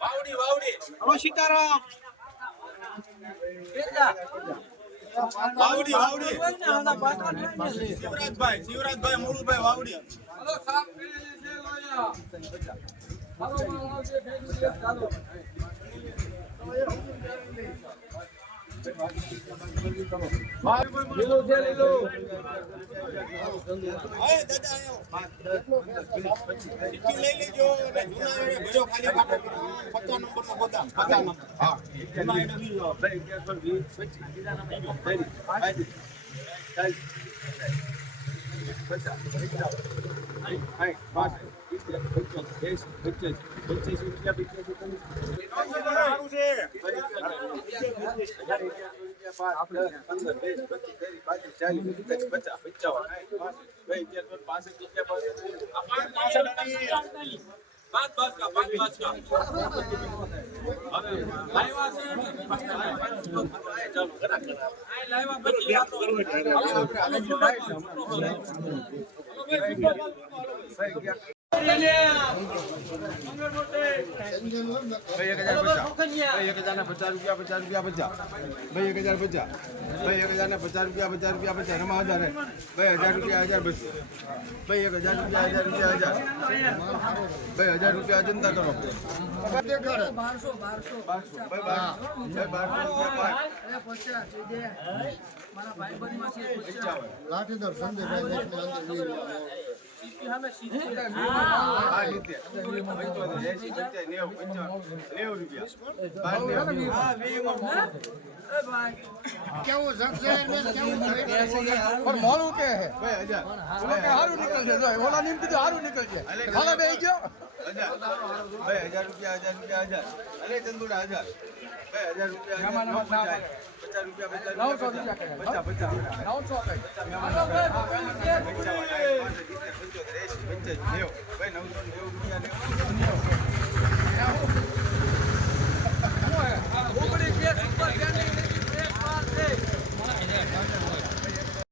Vavdi Vavdi. Hello Sitaram. Vavdi Vavdi. Shivrajbhai Shivrajbhai Mulubhai Vavdi. લીલું છે લીલું. પચાસ ગોદામ પચાસ નંબર પાંચ પાંચ કા પાંચ પાંચ કા લાવ્યા છે ચાલો કરા કરા આ લાવ્યા પછી આ તો ભાઈ એક હજાર પચાસ ભાઈ એક હજાર ને પચાસ રૂપિયા પચાસ રૂપિયા પચાસ ભાઈ એક હજાર પચાસ ભાઈ એક હજાર પચાસ રૂપિયા પચાસ રૂપિયા પચાસ રમા હજાર. ભાઈ હજાર રૂપિયા હજાર બસો ભાઈ એક હજાર રૂપિયા હજાર રૂપિયા હજાર ભાઈ હજાર રૂપિયા ચિંતા કરો બારસો બારસો બારસો ભાઈ કેવું પણ કે હારું નીકળશે હારું નીકળશે હાલે બે હજાર રૂપિયા હજાર રૂપિયા હજાર અરે ચંદુડા હજાર ભાઈ હજાર રૂપિયા પચાસ રૂપિયા 때 주세요.